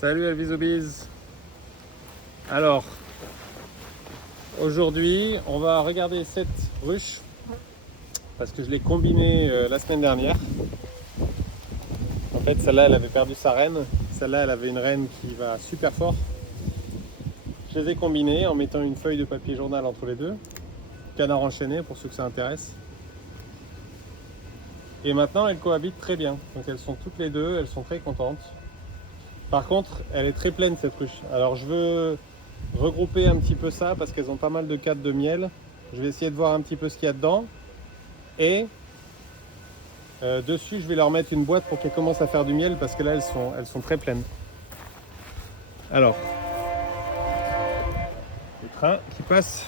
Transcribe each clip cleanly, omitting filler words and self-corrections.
Salut Elvisobiz. Alors, aujourd'hui, on va regarder cette ruche parce que je l'ai combinée la semaine dernière. En fait, celle-là, elle avait perdu sa reine. Celle-là, elle avait une reine qui va super fort. Je les ai combinées en mettant une feuille de papier journal entre les deux. Canard enchaîné pour ceux que ça intéresse. Et maintenant, elles cohabitent très bien. Donc elles sont toutes les deux, elles sont très contentes. Par contre, elle est très pleine cette ruche. Alors je veux regrouper un petit peu ça parce qu'elles ont pas mal de cadres de miel. Je vais essayer de voir un petit peu ce qu'il y a dedans. Et dessus, je vais leur mettre une boîte pour qu'elles commencent à faire du miel parce que là, elles sont très pleines. Alors, le train qui passe.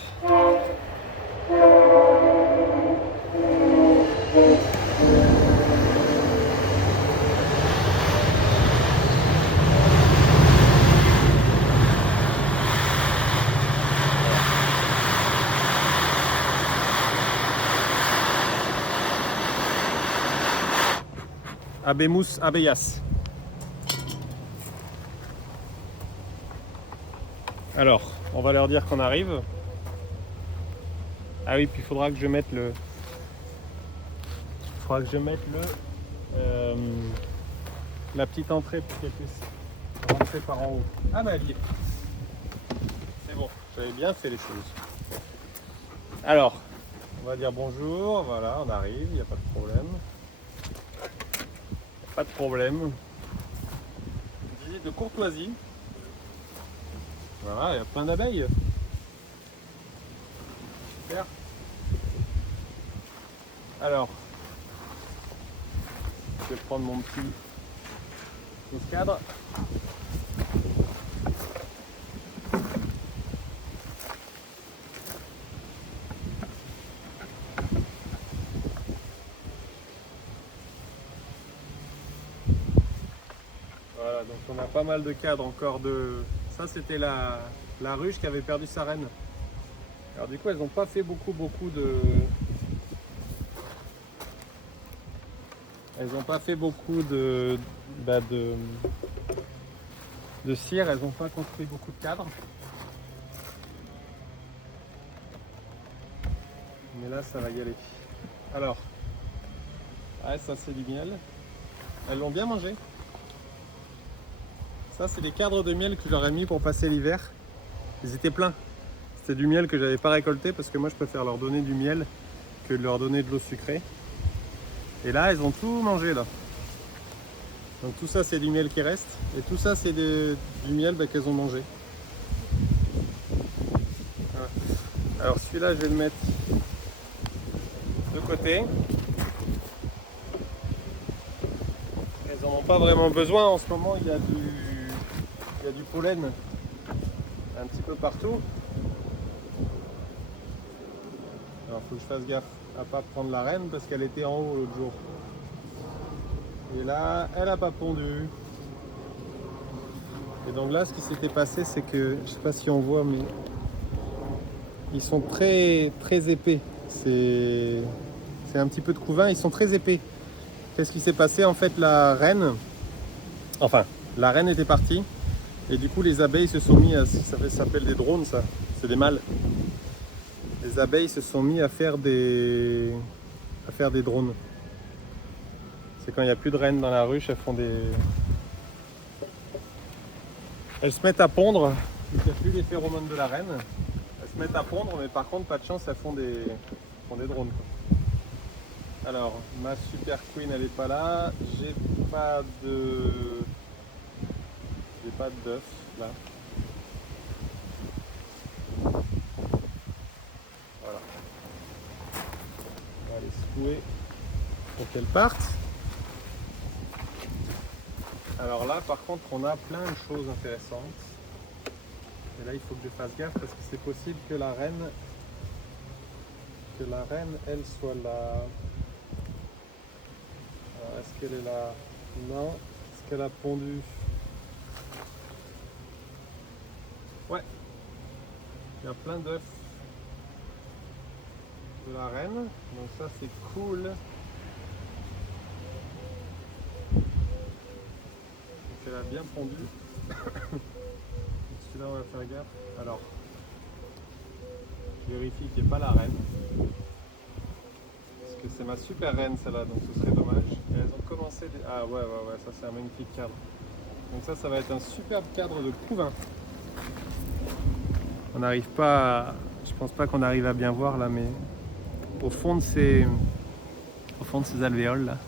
Abemus abeyas. Alors, on va leur dire qu'on arrive. Ah oui, puis il faudra que je mette le... la petite entrée pour qu'elle puisse rentrer par en haut. Ah bah elle y est. C'est bon, j'avais bien fait les choses. Alors, on va dire bonjour, voilà, on arrive, il n'y a pas de problème. Pas de problème. Visite de courtoisie. Voilà, il y a plein d'abeilles. Super. Alors, je vais prendre mon petit cadre. Voilà, donc on a pas mal de cadres encore de... Ça c'était la ruche qui avait perdu sa reine. Alors du coup elles n'ont pas fait beaucoup de... Elles n'ont pas fait beaucoup de cire, elles n'ont pas construit beaucoup de cadres. Mais là ça va y aller. Alors, ouais, ça c'est du miel. Elles l'ont bien mangé. Ça c'est des cadres de miel que j'aurais mis pour passer l'hiver. Ils étaient pleins. C'était du miel que j'avais pas récolté parce que moi je préfère leur donner du miel que de leur donner de l'eau sucrée. Et là, elles ont tout mangé là. Donc tout ça, c'est du miel qui reste. Et tout ça, c'est du miel qu'elles ont mangé. Voilà. Alors celui-là, je vais le mettre de côté. Elles n'en ont pas vraiment besoin. En ce moment, il y a du pollen un petit peu partout. Alors il faut que je fasse gaffe à ne pas prendre la reine parce qu'elle était en haut l'autre jour. Et là, elle n'a pas pondu. Et donc là, ce qui s'était passé, c'est que, je ne sais pas si on voit, mais ils sont très épais. C'est un petit peu de couvain, ils sont très épais. Qu'est-ce qui s'est passé? En fait, la reine était partie. Et du coup, les abeilles se sont mis à... Ça s'appelle des drones, ça. C'est des mâles. Les abeilles se sont mis à faire des drones. C'est quand il n'y a plus de reines dans la ruche, elles font des... Elles se mettent à pondre, il n'y a plus les phéromones de la reine. Elles se mettent à pondre, mais par contre, pas de chance, elles font des drones, quoi. Alors, ma super queen, elle n'est pas là. J'ai pas d'œuf, là. Voilà. On va les secouer pour qu'elles partent. Alors là, par contre, on a plein de choses intéressantes. Et là, il faut que je fasse gaffe parce que c'est possible que la reine, elle soit là. Alors, est-ce qu'elle est là? Non. Est-ce qu'elle a pondu? Ouais. Il y a plein d'œufs de la reine. Donc ça, c'est cool. Elle a a bien fondu. Celui-là, on va faire gaffe. Alors, je vérifie qu'il n'y ait pas la reine. Parce que c'est ma super reine celle-là, donc ce serait dommage. Et elles ont commencé. Ah ouais, ça c'est un magnifique cadre. Donc ça va être un superbe cadre de couvain. On n'arrive pas à... Je pense pas qu'on arrive à bien voir là, mais au fond de ces alvéoles là,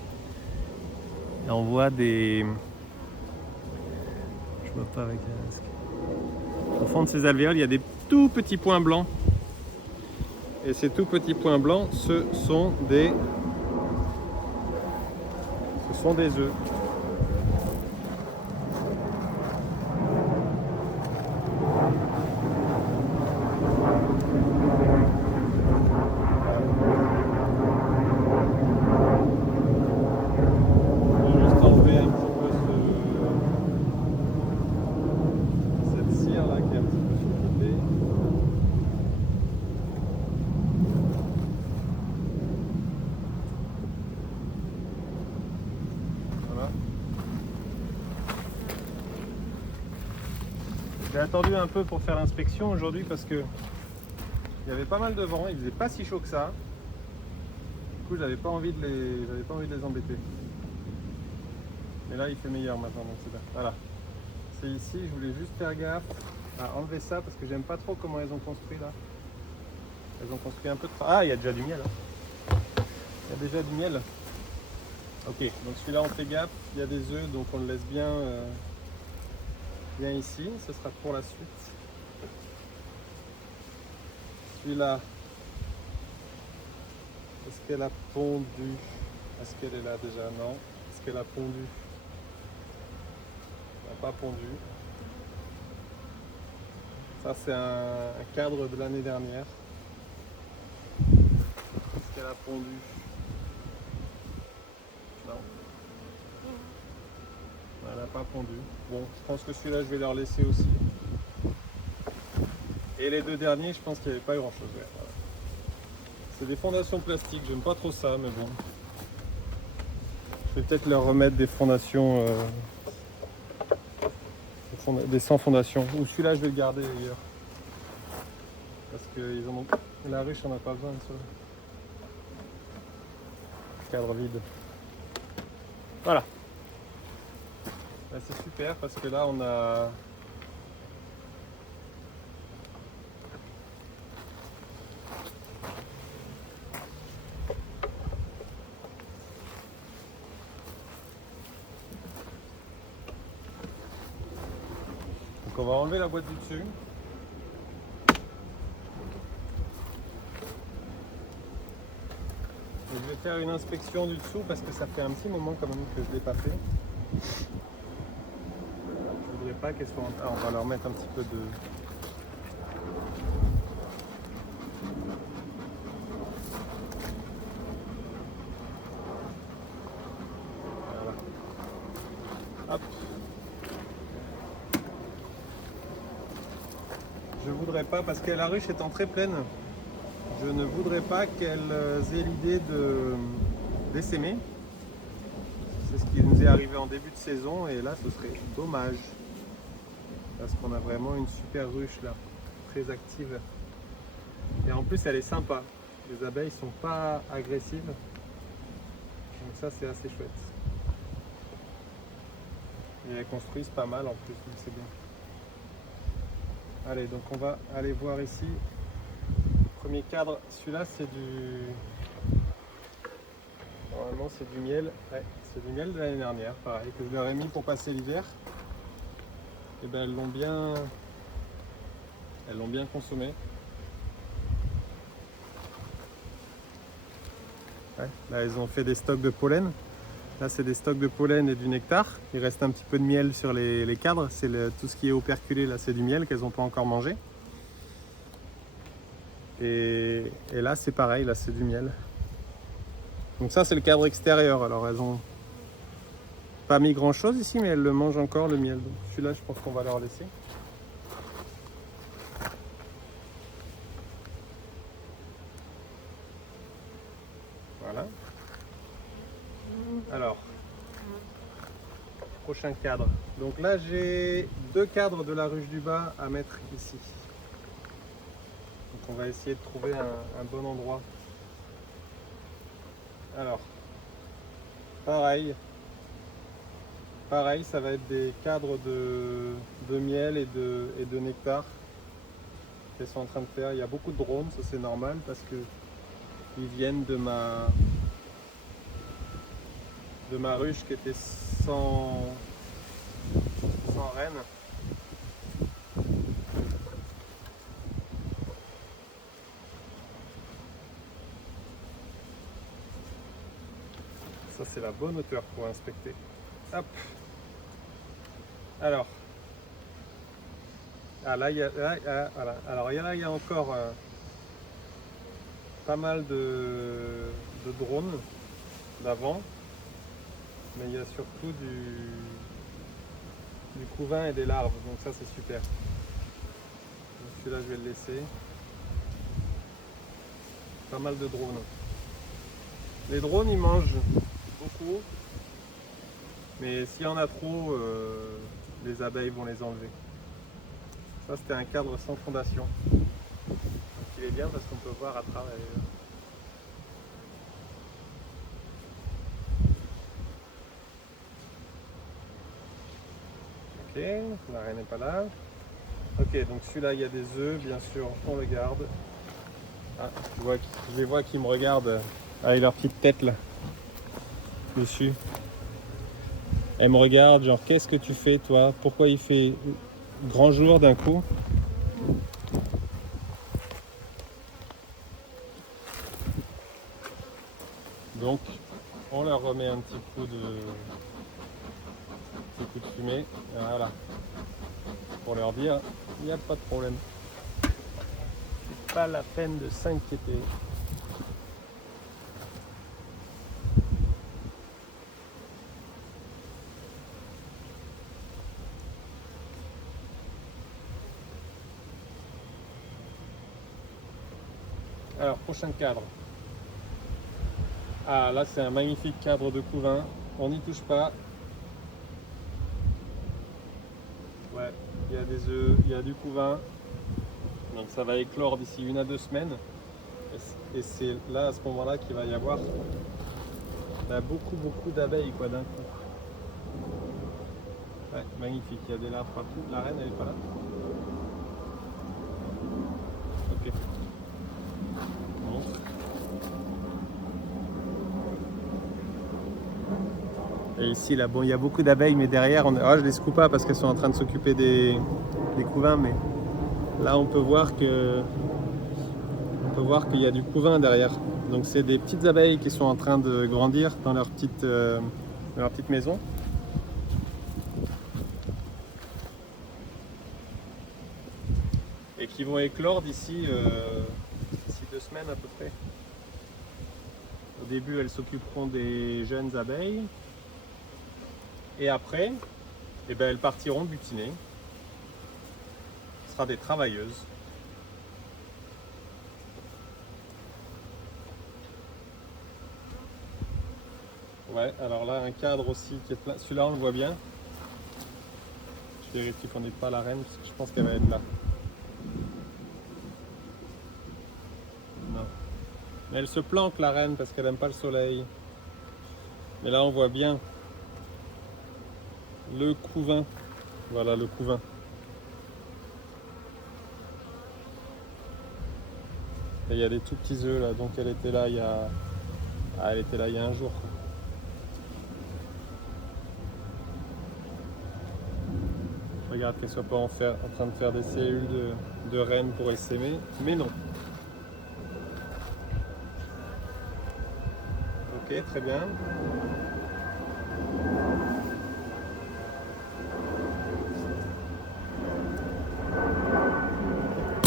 et on voit des... Je vois pas avec la masque. Au fond de ces alvéoles, il y a des tout petits points blancs. Et ces tout petits points blancs, ce sont des œufs. J'ai attendu un peu pour faire l'inspection aujourd'hui parce que il y avait pas mal de vent, il faisait pas si chaud que ça. Du coup, j'avais pas envie de les embêter. Mais là, il fait meilleur maintenant, donc c'est bien. Voilà. C'est ici, je voulais juste faire gaffe à enlever ça parce que j'aime pas trop comment elles ont construit là. Elles ont construit un peu de... Ah, il y a déjà du miel. Il y a déjà du miel. Ok, donc celui-là, on fait gaffe. Il y a des œufs, donc on le laisse bien, bien ici. Ce sera pour la suite. Celui-là, est-ce qu'elle a pondu? Est-ce qu'elle est là déjà? Non. Est-ce qu'elle a pondu? Elle n'a pas pondu. Ça, c'est un cadre de l'année dernière. Est-ce qu'elle a pondu? Non. Elle n'a pas pondu. Bon, je pense que celui-là, je vais leur laisser aussi. Et les deux derniers, je pense qu'il n'y avait pas grand-chose. Ouais, voilà. C'est des fondations plastiques, j'aime pas trop ça, mais bon. Je vais peut-être leur remettre des fondations, des sans fondation. Ou celui-là, je vais le garder d'ailleurs. Parce que la ruche, on n'a pas besoin de ça. Cadre vide. Voilà. Là, c'est super parce que là, on a... Donc on va enlever la boîte du dessus. Et je vais faire une inspection du dessous parce que ça fait un petit moment quand même que je ne l'ai pas fait. Je voudrais pas qu'elles soient... Ah, on va leur mettre un petit peu de... Voilà. Hop. Je voudrais pas, parce que la ruche étant très pleine, je ne voudrais pas qu'elles aient l'idée d'essaimer. C'est ce qui nous est arrivé en début de saison et là ce serait dommage. Parce qu'on a vraiment une super ruche là, très active. Et en plus elle est sympa. Les abeilles sont pas agressives. Donc ça c'est assez chouette. Et elles construisent pas mal en plus, donc c'est bien. Allez, donc on va aller voir ici. Premier cadre, celui-là c'est du... Normalement c'est du miel. Ouais, c'est du miel de l'année dernière, pareil, que je leur ai mis pour passer l'hiver. Et ben elles l'ont bien consommé. Ouais, là elles ont fait des stocks de pollen. Là c'est des stocks de pollen et du nectar. Il reste un petit peu de miel sur les cadres. C'est tout ce qui est operculé là, c'est du miel qu'elles n'ont pas encore mangé. Et là c'est pareil, là c'est du miel. Donc ça c'est le cadre extérieur. Alors elles ont pas mis grand chose ici, mais elles le mangent encore le miel. Donc celui-là je pense qu'on va leur laisser. Voilà. Alors, prochain cadre. Donc là j'ai 2 cadres de la ruche du bas à mettre ici. Donc on va essayer de trouver un bon endroit. Alors, pareil, ça va être des cadres de miel et de nectar qu'elles sont en train de faire. Il y a beaucoup de drones, ça c'est normal parce que ils viennent de ma ruche qui était sans reine. Ça c'est la bonne hauteur pour inspecter. Hop. Alors, là il y a, voilà. Alors là il y a encore pas mal de drones d'avant, mais il y a surtout du couvain et des larves, donc ça c'est super. Celui-là je vais le laisser. Pas mal de drones. Les drones ils mangent beaucoup, mais s'il y en a trop, les abeilles vont les enlever. Ça c'était un cadre sans fondation. Donc il est bien parce qu'on peut voir à travers. Ok, la reine n'est pas là. Ok, donc celui-là il y a des œufs, bien sûr, on le garde. Ah, je les vois qui me regardent avec leur petite tête là, dessus. Elles me regardent, genre qu'est-ce que tu fais toi? Pourquoi il fait grand jour d'un coup? Donc on leur remet un petit coup de fumée, voilà, pour leur dire il n'y a pas de problème. C'est pas la peine de s'inquiéter. Alors, prochain cadre. Ah, là c'est un magnifique cadre de couvain. On n'y touche pas. Ouais, il y a des œufs, il y a du couvain. Donc ça va éclore d'ici 1 à 2 semaines. Et c'est là, à ce moment-là, qu'il va y avoir beaucoup d'abeilles quoi d'un coup. Ouais, magnifique, il y a des larves partout. La reine, elle est pas là. Ok. Bon. Et ici, là, bon, il y a beaucoup d'abeilles, mais derrière, je les secoue pas parce qu'elles sont en train de s'occuper des couvains, mais là, on peut voir qu'il y a du couvain derrière. Donc, c'est des petites abeilles qui sont en train de grandir dans leur petite maison. Et qui vont éclore d'ici 2 semaines à peu près. Au début, elles s'occuperont des jeunes abeilles. Et après, eh ben, elles partiront butiner. Ce sera des travailleuses. Ouais, alors là, un cadre aussi qui est plein. Celui-là, on le voit bien. Je vérifie qu'on n'ait pas la reine, parce que je pense qu'elle va être là. Non. Mais elle se planque, la reine, parce qu'elle n'aime pas le soleil. Mais là, on voit bien le couvain. Voilà, le couvain. Et il y a des tout petits œufs, là. Donc, elle était là il y a... elle était là il y a un jour. Regarde qu'elle soit pas en train de faire des cellules de reine pour essaimer, mais non. Ok, très bien.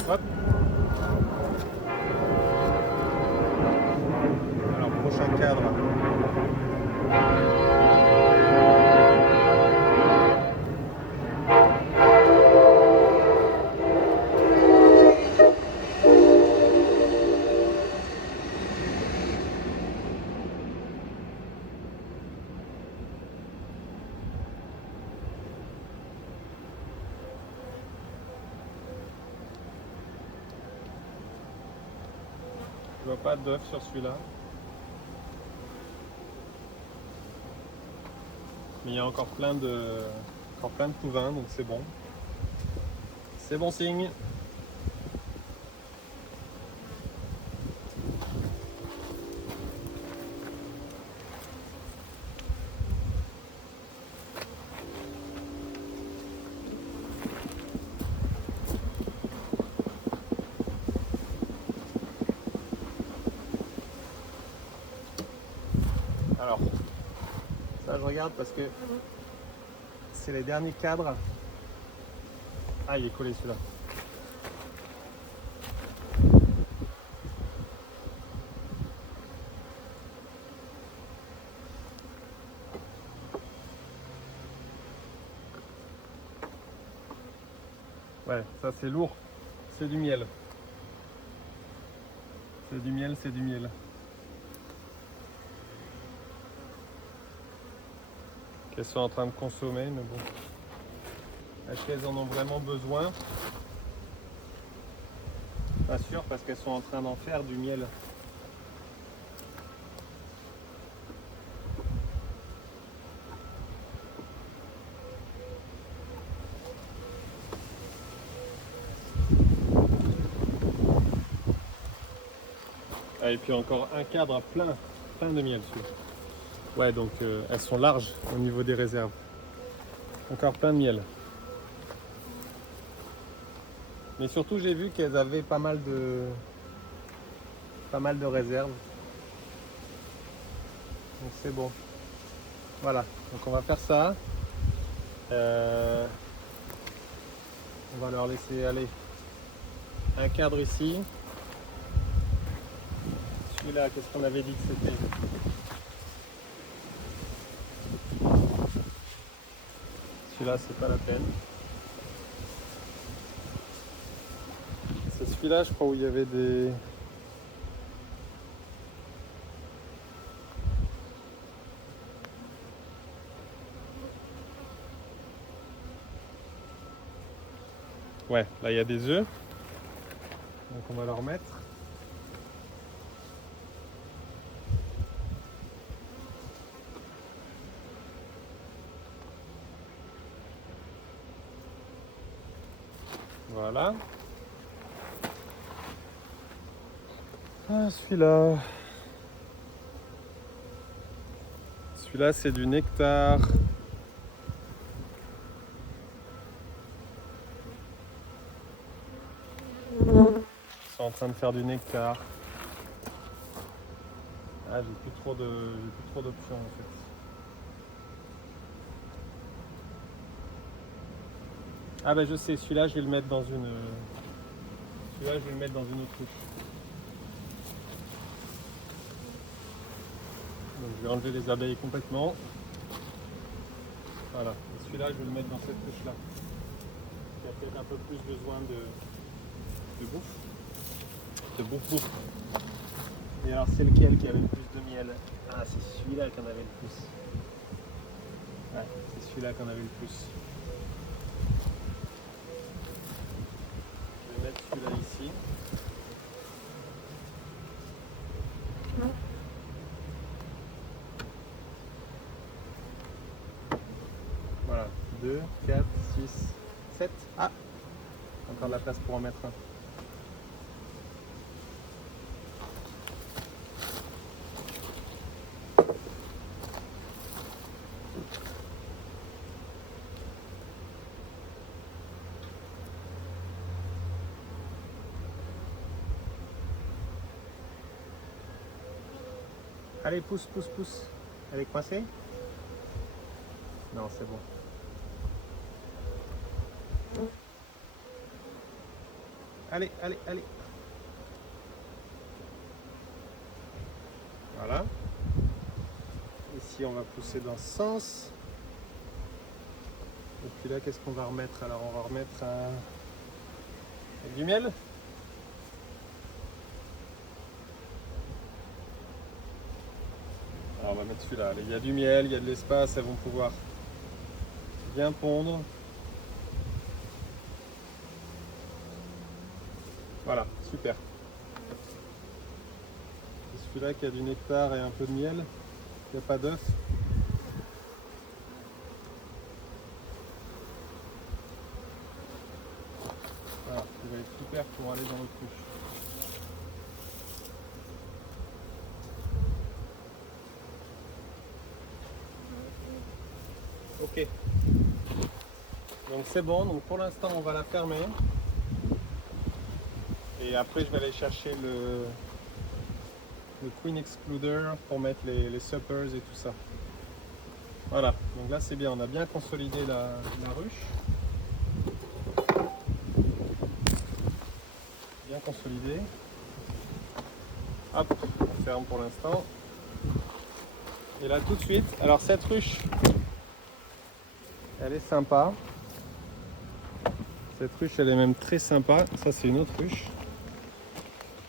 Hop. Alors, prochain cadre. Je vois pas d'œuf sur celui-là. Mais il y a encore plein de couvains, donc c'est bon. C'est bon signe. Alors, ça je regarde parce que c'est les derniers cadres. Ah, il est collé celui-là. Ouais, ça c'est lourd. C'est du miel. C'est du miel, c'est du miel. Qu'elles sont en train de consommer, mais bon. Est-ce qu'elles en ont vraiment besoin? Pas sûr, parce qu'elles sont en train d'en faire du miel. Ah, et puis encore un cadre plein de miel dessus. Ouais, donc elles sont larges au niveau des réserves. Encore plein de miel. Mais surtout, j'ai vu qu'elles avaient pas mal de réserves. Donc c'est bon. Voilà, donc on va faire ça. On va leur laisser aller un cadre ici. Celui-là, qu'est-ce qu'on avait dit que c'était? Celui-là, c'est pas la peine. C'est celui-là, je crois, où il y avait des... Ouais, là, il y a des œufs. Donc on va leur mettre. Voilà. Ah, celui-là. Celui-là, c'est du nectar. Ils sont en train de faire du nectar. Ah, j'ai plus trop d'options en fait. Ah bah je sais, celui-là je vais le mettre dans une. Celui-là je vais le mettre dans une autre couche. Donc je vais enlever les abeilles complètement. Voilà. Et celui-là je vais le mettre dans cette couche-là. Qui a peut-être un peu plus besoin de bouffe. De bouffe. Et alors c'est lequel qui avait le plus de miel? Ah, c'est celui-là qui en avait le plus. Ouais, c'est celui-là qui en avait le plus. Je vais mettre celui-là ici. Voilà, 2, 4, 6, 7. Ah, encore de la place pour en mettre un. Allez, pousse, pousse, pousse. Elle est coincée? Non, c'est bon. Allez, allez, allez. Voilà. Ici, on va pousser dans ce sens. Et puis là, qu'est-ce qu'on va remettre? Alors, on va remettre du miel. Alors, on va mettre celui-là. Il y a du miel, il y a de l'espace, elles vont pouvoir bien pondre. Voilà, super. celui-là qui a du nectar et un peu de miel. Il n'y a pas d'œuf. Voilà, il va être super pour aller dans l'autruche. Ok. Donc c'est bon, donc pour l'instant on va la fermer. Et après je vais aller chercher le Queen Excluder pour mettre les suppers et tout ça. Voilà, donc là c'est bien, on a bien consolidé la ruche. Bien consolidé. Hop, on ferme pour l'instant. Et là tout de suite, alors cette ruche, elle est sympa. Cette ruche elle est même très sympa. Ça c'est une autre ruche.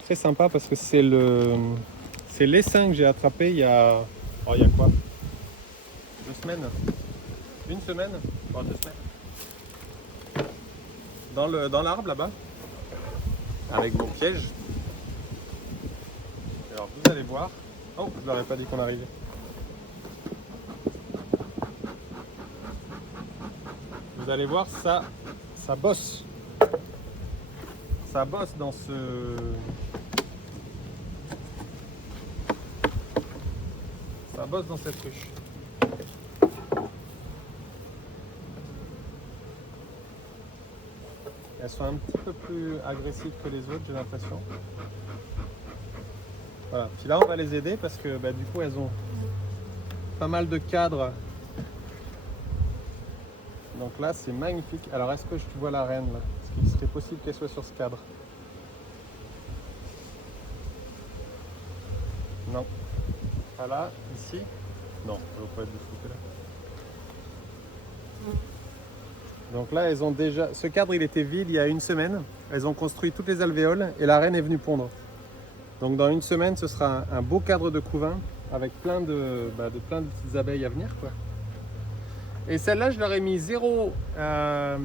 Très sympa parce que c'est l'essaim que j'ai attrapé il y a... Oh, il y a quoi? 2 semaines? Une semaine? Bon, 2 semaines. Dans l'arbre là-bas. Avec mon piège. Alors vous allez voir. Oh, je leur ai pas dit qu'on arrivait. Vous allez voir, ça bosse. Ça bosse dans ce... Ça bosse dans cette ruche. Elles sont un petit peu plus agressives que les autres, j'ai l'impression. Voilà. Puis là, on va les aider parce que du coup, elles ont pas mal de cadres. Donc là, c'est magnifique. Alors, est-ce que tu vois la reine là? Est-ce qu'il serait possible qu'elle soit sur ce cadre? Non. Pas là, ici? Non, ça ne va pas être du tout là. Donc là, elles ont déjà... Ce cadre, il était vide il y a 1 semaine. Elles ont construit toutes les alvéoles et la reine est venue pondre. Donc dans 1 semaine, ce sera un beau cadre de couvain avec plein de petites abeilles à venir, quoi. Et celle-là, je leur ai mis 0... je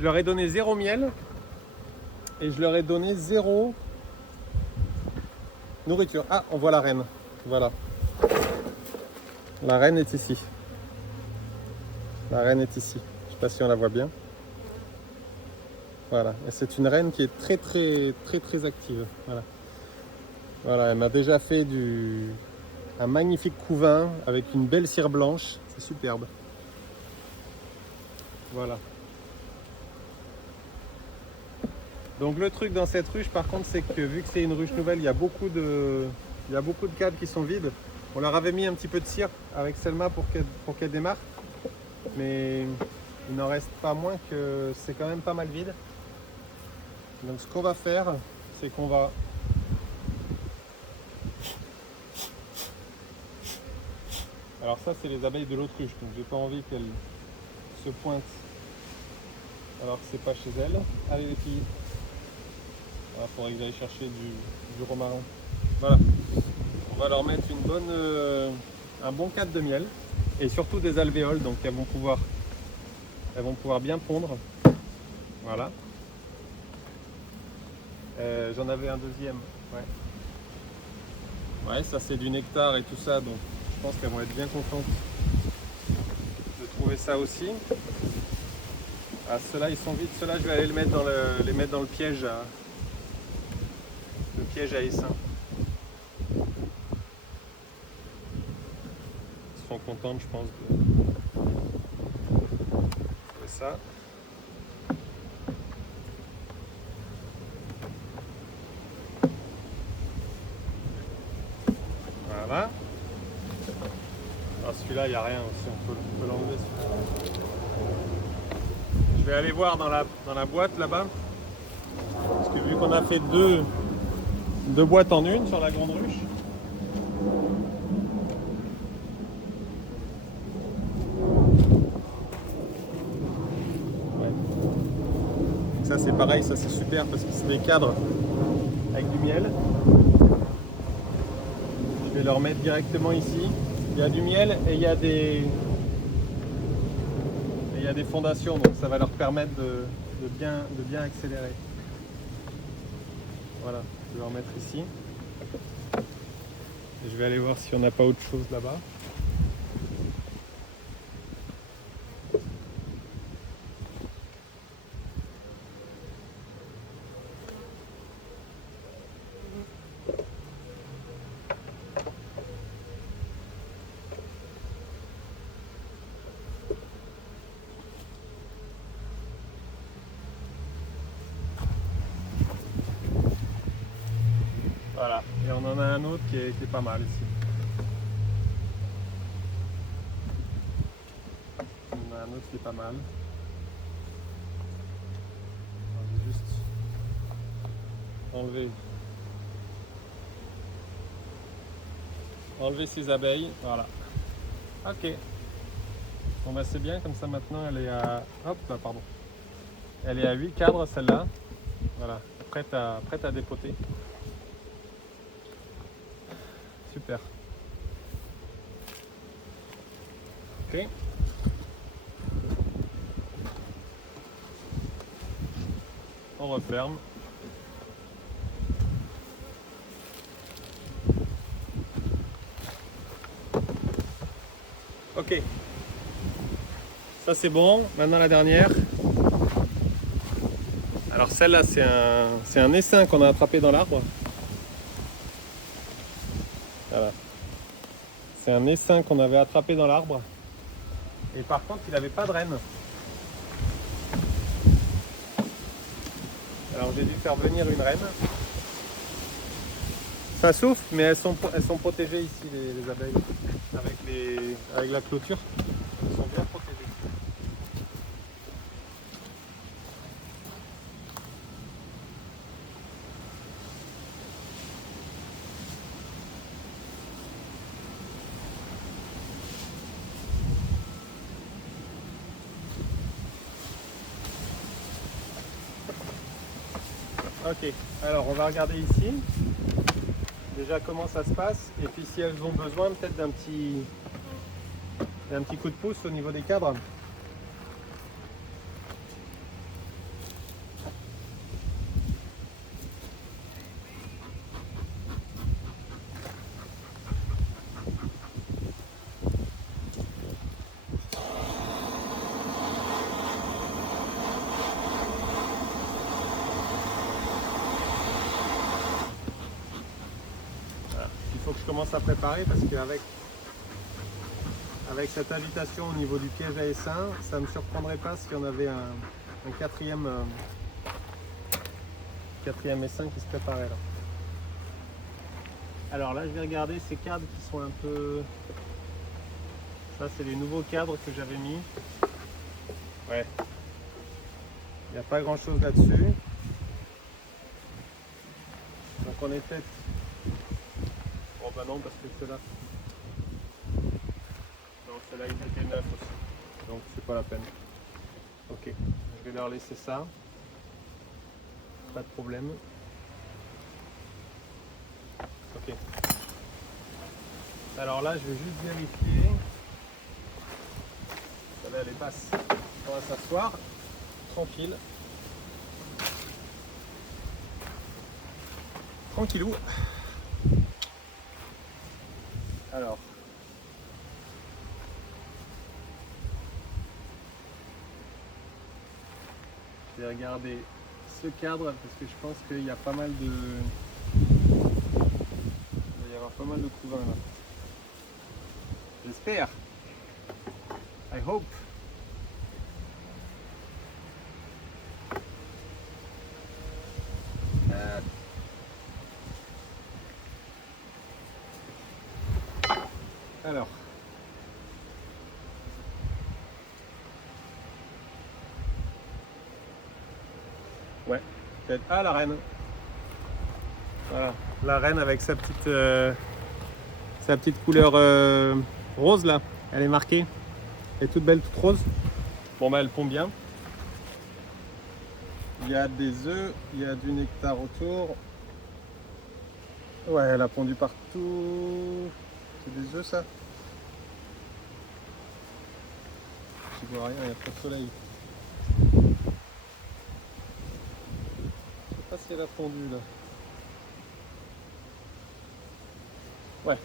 leur ai donné 0 miel et je leur ai donné 0 nourriture. Ah, on voit la reine. Voilà. La reine est ici. La reine est ici. Je ne sais pas si on la voit bien. Voilà. Et c'est une reine qui est très active. Voilà. Voilà, elle m'a déjà fait un magnifique couvain avec une belle cire blanche. C'est superbe. Voilà. Donc le truc dans cette ruche par contre c'est que vu que c'est une ruche nouvelle, il y a beaucoup de cadres qui sont vides. On leur avait mis un petit peu de cire avec Selma pour qu'elle démarre. Mais il n'en reste pas moins que c'est quand même pas mal vide. Donc ce qu'on va faire, c'est qu'on va... Alors ça c'est les abeilles de l'autruche, donc j'ai pas envie qu'elles se pointent alors que c'est pas chez elles. Allez les filles. Il faudrait que j'aille chercher du romarin. Voilà. On va leur mettre un bon cadre de miel et surtout des alvéoles, donc elles vont pouvoir bien pondre. Voilà. J'en avais un deuxième. Ouais, ça c'est du nectar et tout ça, donc je pense qu'elles vont être bien contentes de trouver ça aussi. Ah, ceux-là ils sont vides, ceux-là je vais aller les mettre dans le piège à essaim. Ils seront contentes, je pense, de trouver ça. Voilà. Alors celui-là, il n'y a rien aussi, on peut l'enlever. Je vais aller voir dans la boîte là-bas. Parce que vu qu'on a fait deux boîtes en une sur la grande ruche. Ouais. Donc ça c'est pareil, ça c'est super parce que c'est des cadres avec du miel. Je vais le remettre directement ici. Il y a du miel et il y a des fondations, donc ça va leur permettre de bien accélérer. Voilà, je vais le remettre ici. Je vais aller voir si on n'a pas autre chose là-bas. Voilà, et on en a un autre qui est pas mal ici. On en a un autre qui est pas mal. On va juste enlever ces abeilles. Voilà. Ok. Bon bah c'est bien, comme ça maintenant elle est à. Hop là, pardon. Elle est à 8 cadres celle-là. Voilà, prête à dépoter. Super. Ok. On referme. Ok. Ça c'est bon. Maintenant la dernière. Alors celle-là c'est un essaim qu'on a attrapé dans l'arbre. Voilà. C'est un essaim qu'on avait attrapé dans l'arbre. Et par contre il n'avait pas de reine. Alors j'ai dû faire venir une reine. Ça souffle, mais elles sont protégées ici les abeilles. Avec la clôture. Elles sont bien protégées. Ok, alors on va regarder ici, déjà comment ça se passe, et puis si elles ont besoin peut-être d'un petit coup de pouce au niveau des cadres. Voilà. Il faut que je commence à préparer parce qu'avec cette invitation au niveau du piège à essaim, ça ne me surprendrait pas s'il y en avait un quatrième essaim qui se préparait là. Alors là je vais regarder ces cadres qui sont un peu... Ça c'est les nouveaux cadres que j'avais mis. Ouais. Il n'y a pas grand chose là-dessus. Donc on est peut-être... Oh bah non parce que ceux-là... Non, ceux-là ils étaient neufs aussi. Donc c'est pas la peine. Ok, je vais leur laisser ça. Pas de problème. Ok. Alors là je vais juste vérifier. Celle-là elle est basse. On va s'asseoir. Tranquille. Tranquillou. Alors. Je vais regarder ce cadre parce que je pense qu'il y a pas mal de... Il va y avoir pas mal de couvains là. J'espère. I hope. Alors. Ouais, peut-être. Ah, la reine. Voilà, la reine avec sa petite couleur rose là. Elle est marquée. Elle est toute belle, toute rose. Bon bah elle pond bien. Il y a des œufs, il y a du nectar autour. Ouais, elle a pondu partout. C'est des œufs ça? Je vois rien, il n'y a pas de soleil. Je sais pas si elle a fondu là. Ouais,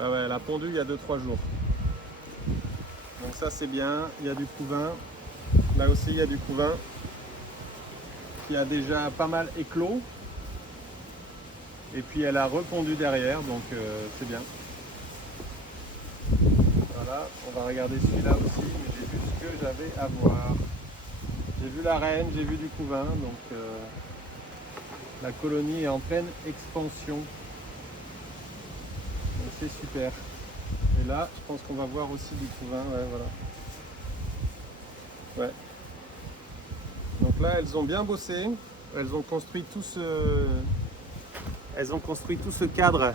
Ah ouais, elle a pondu il y a 2-3 jours. Donc ça c'est bien, il y a du couvain. Là aussi il y a du couvain qui a déjà pas mal éclos. Et puis elle a repondu derrière, donc c'est bien. Voilà, on va regarder celui-là aussi, mais j'ai vu ce que j'avais à voir. J'ai vu la reine, j'ai vu du couvain, donc la colonie est en pleine expansion. Donc c'est super. Et là, je pense qu'on va voir aussi du couvain, ouais, voilà. Ouais. Donc là, elles ont bien bossé. Elles ont construit tout ce cadre.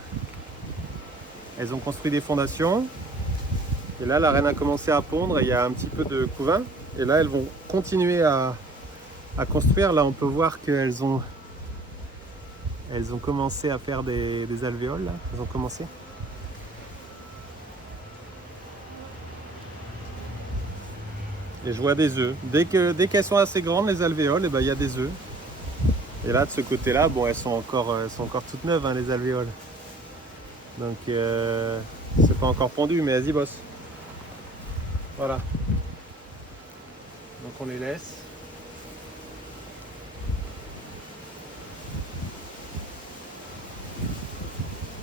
Elles ont construit des fondations. Et là, la reine a commencé à pondre et il y a un petit peu de couvain. Et là, elles vont continuer à construire. Là, on peut voir qu'elles ont commencé à faire des alvéoles. Là. Elles ont commencé. Et je vois des œufs. Dès qu'elles sont assez grandes, les alvéoles, et ben, il y a des œufs. Et là, de ce côté-là, bon, elles sont encore toutes neuves, hein, les alvéoles. Donc, c'est pas encore pondu, mais elles y bossent. Voilà. Donc, on les laisse.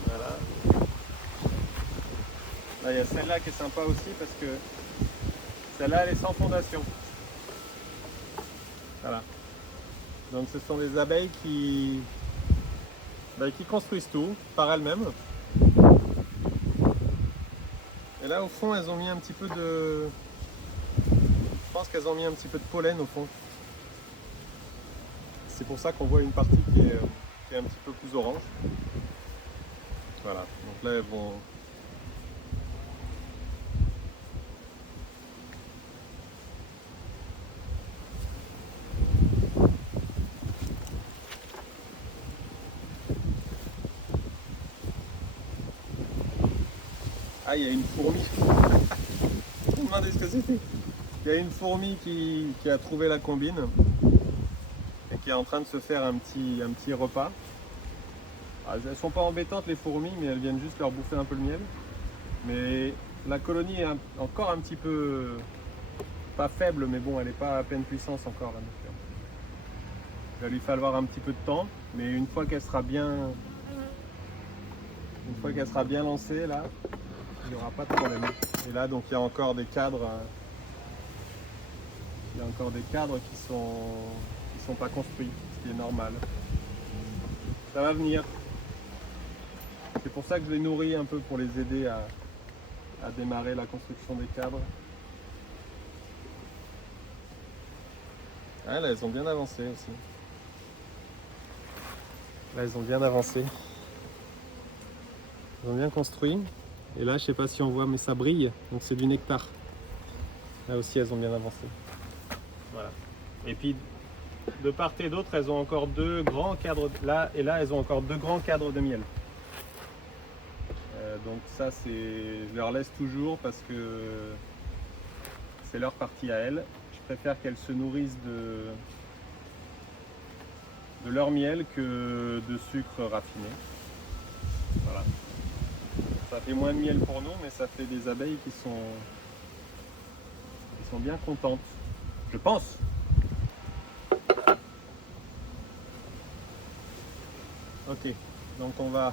Voilà. Là, il y a celle-là qui est sympa aussi parce que celle-là, elle est sans fondation. Voilà. Donc, ce sont des abeilles qui construisent tout par elles-mêmes. Et là, au fond, elles ont mis un petit peu de... Je pense qu'elles ont mis un petit peu de pollen au fond. C'est pour ça qu'on voit une partie qui est un petit peu plus orange. Voilà. Donc là, elles vont... Ah, il y a une fourmi. Vous me demandez ce que c'était. Il y a une fourmi qui a trouvé la combine et qui est en train de se faire un petit repas. Alors, elles ne sont pas embêtantes les fourmis, mais elles viennent juste leur bouffer un peu le miel. Mais la colonie est encore un petit peu, pas faible, mais bon, elle n'est pas à pleine puissance encore. Là, donc, il va lui falloir un petit peu de temps, mais une fois qu'elle sera bien lancée, là, il n'y aura pas de problème. Et là, donc, il y a encore des cadres. Il y a encore des cadres qui sont pas construits, ce qui est normal. Ça va venir. C'est pour ça que je les nourris un peu pour les aider à démarrer la construction des cadres. Ah, là, elles ont bien avancé aussi. Là, elles ont bien avancé. Elles ont bien construit. Et là, je sais pas si on voit, mais ça brille. Donc c'est du nectar. Là aussi, elles ont bien avancé. Voilà. Et puis, de part et d'autre, elles ont encore deux grands cadres. Là et là, elles ont encore deux grands cadres de miel. Donc ça, je leur laisse toujours parce que c'est leur partie à elles. Je préfère qu'elles se nourrissent de leur miel que de sucre raffiné. Voilà. Ça fait moins de miel pour nous, mais ça fait des abeilles qui sont bien contentes. Je pense. Ok, donc on va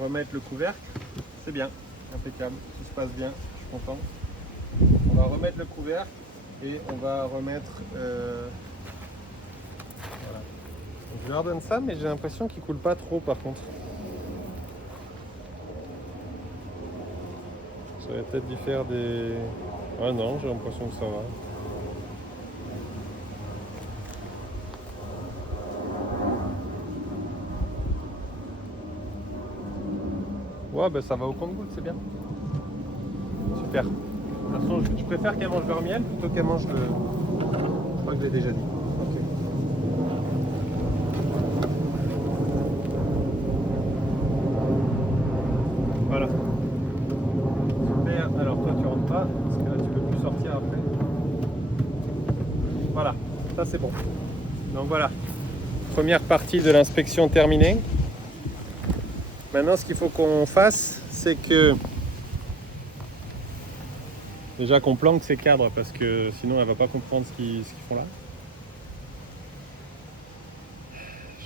remettre le couvercle. C'est bien, impeccable, tout se passe bien, je suis content. On va remettre le couvercle et on va remettre... Voilà. Donc, je leur donne ça, mais j'ai l'impression qu'il ne coule pas trop par contre. J'aurais peut-être dû faire des... Ah non, j'ai l'impression que ça va. Ouais, bah ça va au compte-gouttes, c'est bien. Super. De toute façon, je préfère qu'elles mangent leur miel plutôt qu'elles mangent le... Je crois que je l'ai déjà dit. Okay. Voilà. Super. Alors toi, tu rentres pas, parce que là, tu peux plus sortir après. Voilà, ça c'est bon. Donc voilà. Première partie de l'inspection terminée. Maintenant, ce qu'il faut qu'on fasse, c'est que déjà qu'on planque ces cadres parce que sinon elle va pas comprendre ce qu'ils font là.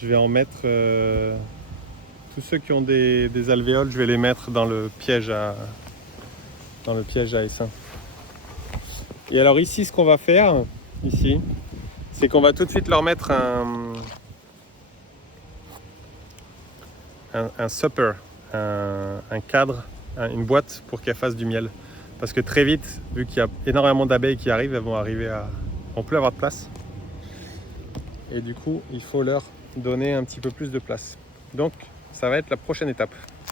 Je vais en mettre tous ceux qui ont des alvéoles, je vais les mettre dans le piège à essaim. Et alors ici, ce qu'on va faire, ici, c'est qu'on va tout de suite leur mettre un supper, un cadre, une boîte pour qu'elles fassent du miel. Parce que très vite, vu qu'il y a énormément d'abeilles qui arrivent, elles vont plus avoir de place. Et du coup, il faut leur donner un petit peu plus de place. Donc, ça va être la prochaine étape.